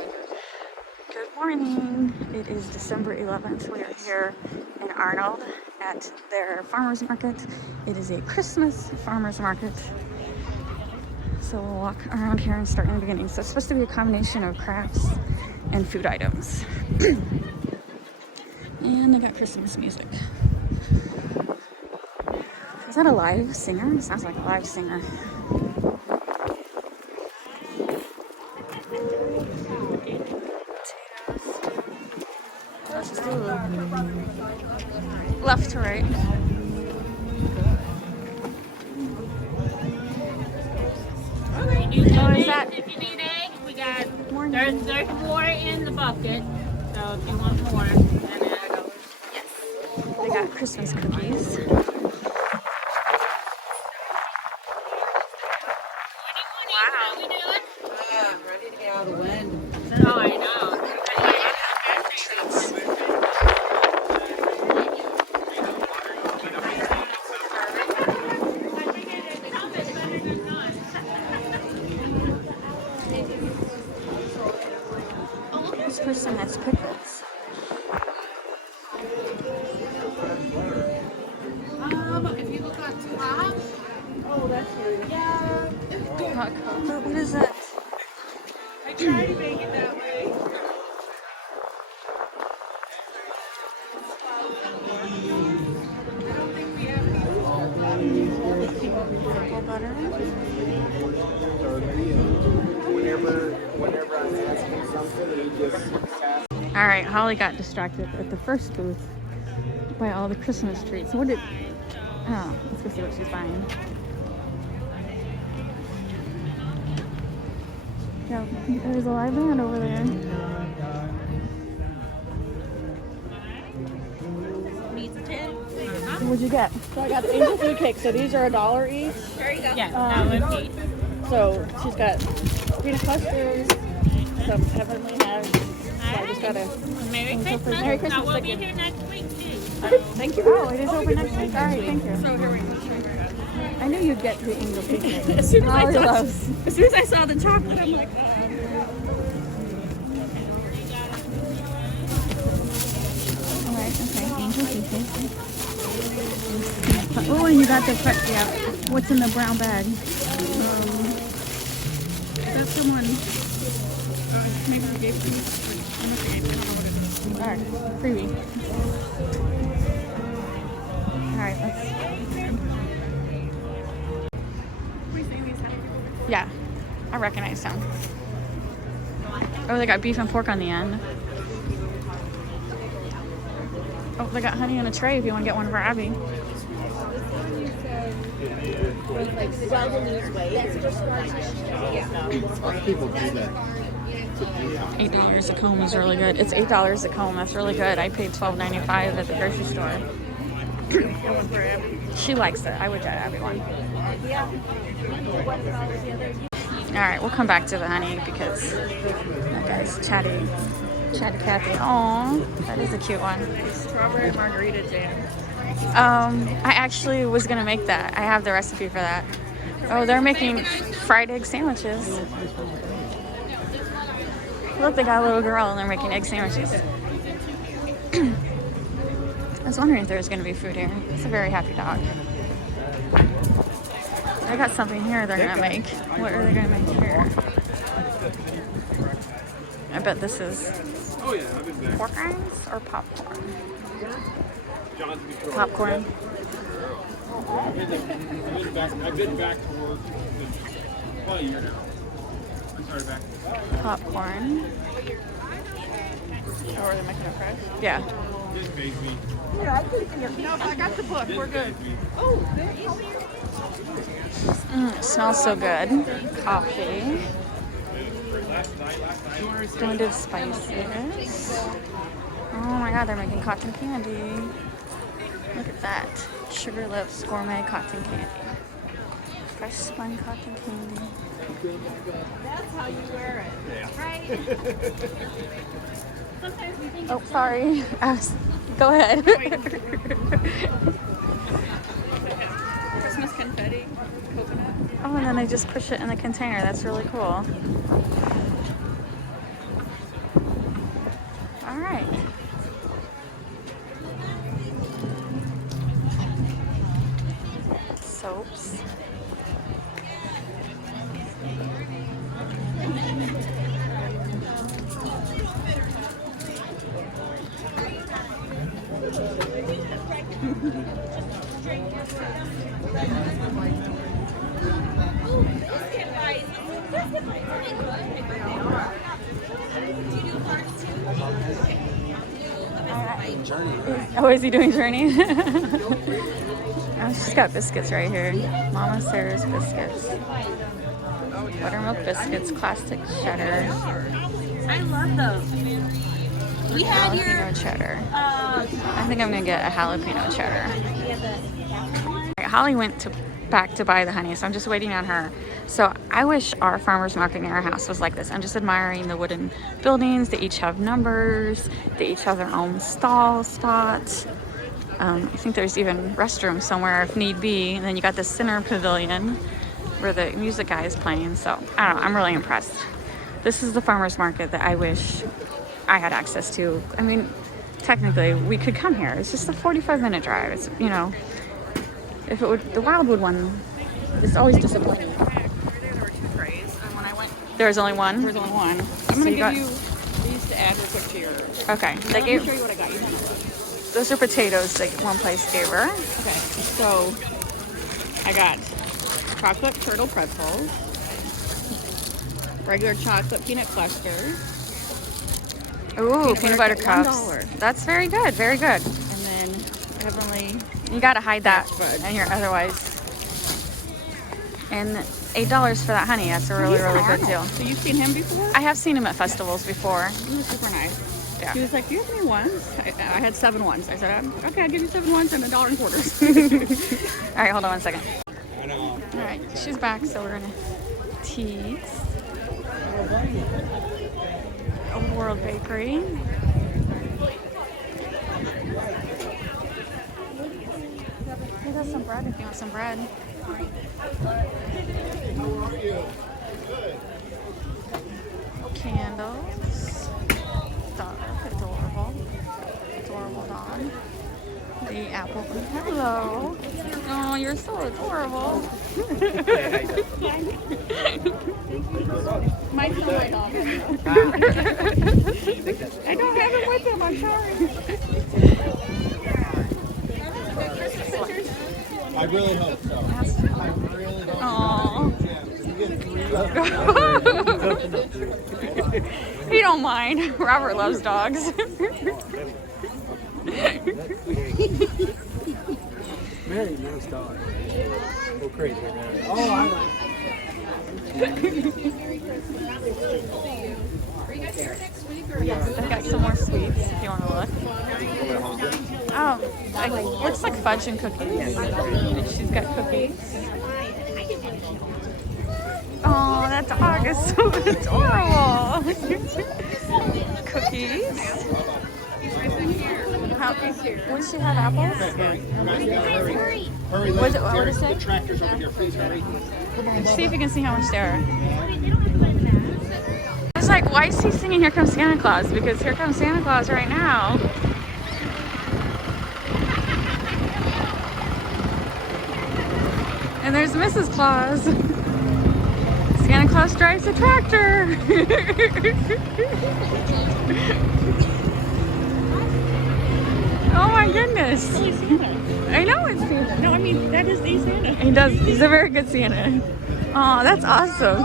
Good morning. It is December 11th. We are here in Arnold at their farmers market. It is a Christmas farmers market. So we'll walk around here and start in the beginning. So it's supposed to be a combination of crafts and food items. And they got Christmas music. Is that a live singer? It sounds like a live singer. Let's just do left to right. Oh, is that? If you need eggs, we got. Morning. There's more in the bucket. So if you want more, then add those. Yes. They got Christmas cookies. How we doing? Ready to get out of the wind. Oh, I know. This person has pickles. If you look on top. Oh, that's weird. Yeah. Hot cocoa. What is that? I tried to make it that way. I don't think we have any. Cocoa butter. Whenever I'm asking something, you just ask. All right, Holly got distracted at the first booth by all the Christmas trees. What did? Oh, let's go see what she's buying. Yeah, there's a live band over there. What'd you get? So I got the angel food cake. So these are $1 each. Yeah, that would be. So she's got peanut clusters, some heavenly nuts. So I just got a Merry Merry Christmas. Christmas, I will be Dickon. here next week too. thank you. Oh, it is open next week. All right, thank you. So here we go. I knew you'd get the angel food cake. As soon Holly loves. as soon as I saw the chocolate, I'm like, All right, okay, angel food cake. Oh, and you got the yeah. What's in the brown bag? that's someone. Maybe we gave them. I don't know what it is. All right, freebie. All right, let's. Yeah, I recognize them. Oh, they got beef and pork on the end. Oh, they got honey on a tray if you want to get one for Abby. People do that. $8 a comb is really good. It's $8 a comb. That's really good. I paid $12.95 at the grocery store. She likes it. I would get Abby one. All right, we'll come back to the honey because that guy's chatty Cathy. Aw, that is a cute one. Strawberry margarita jam. I actually was gonna make that. I have the recipe for that. Oh, they're making fried egg sandwiches. Look, they got a little girl and they're making egg sandwiches. I was wondering if there was gonna be food here. It's a very happy dog. I got something here they're gonna make. What are they gonna make here? I bet this is pork rinds or popcorn? Popcorn. I've been back to work about a year now. I started back. Popcorn. Oh, are they making it fresh? Yeah. Didn't make me. No, I got the book. We're good. It smells so good. Coffee. Blended spices. Oh my god, they're making cotton candy. Look at that. Sugar Lips Gourmet Cotton Candy. Fresh spun cotton candy. That's how you wear it. Right? Sometimes we think Oh, sorry. Go ahead. Christmas confetti, coconut. Oh, and then they just push it in the container. That's really cool. All right. Soaps. Oh, is he doing Journey? Oh, she's got biscuits right here. Mama Sarah's biscuits. Buttermilk biscuits, classic cheddar. I love those. We had your Jalapeno cheddar. I think I'm gonna get a jalapeno cheddar. Right, Holly went back to buy the honey, so I'm just waiting on her. So I wish our farmer's market in our house was like this. I'm just admiring the wooden buildings. They each have numbers. They each have their own stall spots. I think there's even restrooms somewhere if need be. And then you got the center pavilion where the music guy is playing. So I don't know, I'm really impressed. This is the farmer's market that I wish I had access to. I mean, technically we could come here. It's just a 45-minute drive. It's, you know, if it would, the Wildwood one is always disappointing. There were 2 trays, and when I went, There was only one? there was only one. I'm So gonna you give got- you these to add real quick to yours. Okay. They Let me gave, show you what I got. You don't know. those are potatoes that one place gave her. Okay, so I got chocolate turtle pretzels, regular chocolate peanut clusters, Ooh, peanut butter for cups. $1. That's very good, very good. and then heavenly. You gotta hide that Fudge. and you're otherwise. And $8 for that honey. That's a really, He's really an good Arnold. deal. So you've seen him before? I have seen him at festivals before. He was super nice. Yeah. He was like, "Do you have any ones?" I had 7 ones. I said, "Okay, I'll give you 7 ones and $1.25." All right, hold on one second. All right, she's back, so we're in Teats. Old World Bakery. There's some bread if you want some bread. Candles. Dog, adorable. Adorable dog. The apple. Hello. Oh, you're so adorable. Might kill my dog. I don't have him with him. I'm sorry. I really hope so. I really hope Aww. so. He don't mind. Robert loves dogs. Very nice dog. Go crazy, man. Oh, I like Yes, I got some more sweets if you want to look. Oh, looks like fudge and cookies. And she's got cookies. Oh, that dog is so adorable. Cookies. Would she have apples? Hurry, What is the it? tractor's over here. Please hurry. See if you can see how much they are. I was like, why is he singing Here Comes Santa Claus? Because here comes Santa Claus right now. And there's Mrs. Claus. Santa Claus drives a tractor. Oh my goodness. Really Santa. I know it's Santa. No, I mean, that is the Santa. He does. He's a very good Santa. Oh, that's awesome.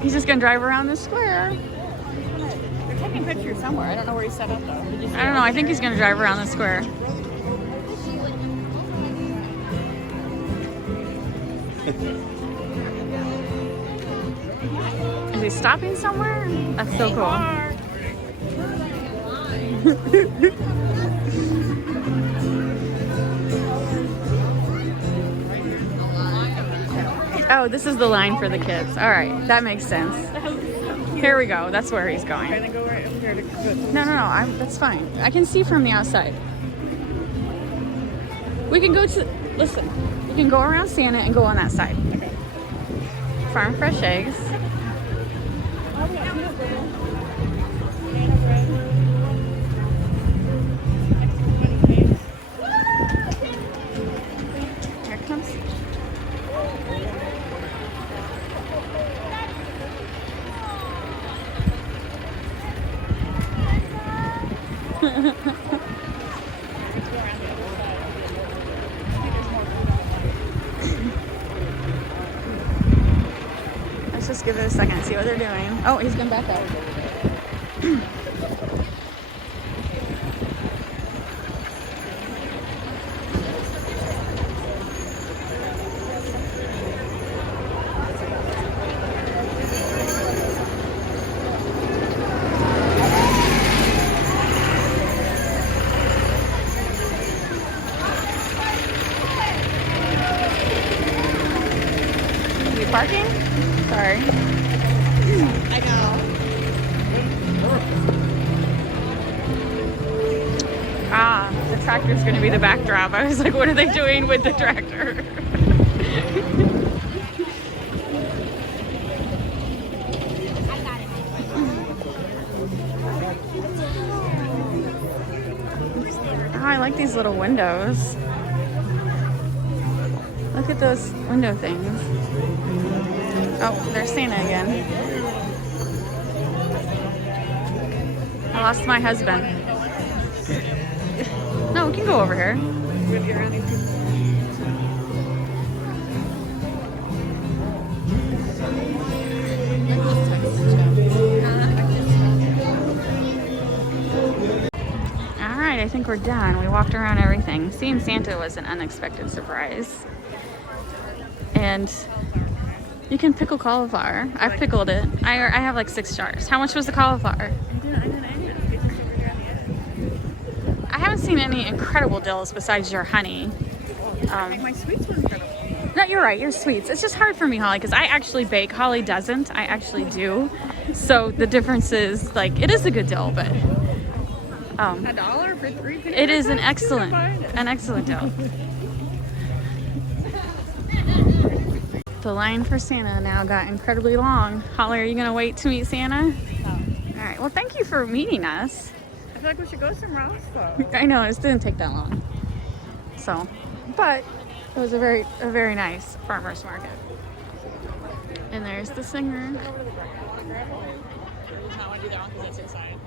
He's just gonna drive around the square. They're taking pictures somewhere. I don't know where he's set up, though. Did you see I don't know. I think he's gonna drive around the square. Is he stopping somewhere? That's so cool. Oh, this is the line for the kids. All right, that makes sense. Here we go. That's where he's going. Gonna go right over here to No. That's fine. I can see from the outside. We can go to. Listen. We can go around Santa and go on that side. farm fresh eggs. Here it comes. Let's just give it a second and see what they're doing. Oh, he's going back out. Are you parking? Sorry. I know. Ah, the tractor's gonna be the backdrop. I was like, what are they doing with the tractor? Oh, I like these little windows. Look at those window things. Oh, there's Santa again. I lost my husband. No, we can go over here. Alright, I think we're done. We walked around everything. Seeing Santa was an unexpected surprise. And you can pickle cauliflower. I've pickled it. I have like 6 jars. How much was the cauliflower? I haven't seen any incredible deals besides your honey. My sweets were incredible. No, you're right. Your sweets. It's just hard for me, Holly, because I actually bake. Holly doesn't. I actually do. So the difference is, like, it is a good deal, but $1 for 3 pieces? it is an excellent deal. The line for Santa now got incredibly long. Holly, are you gonna wait to meet Santa? No. All right. Well, thank you for meeting us. I feel like we should go somewhere else though. I know it didn't take that long. So, but it was a very nice farmers market. And there's the singer. I want to do that one because it's inside.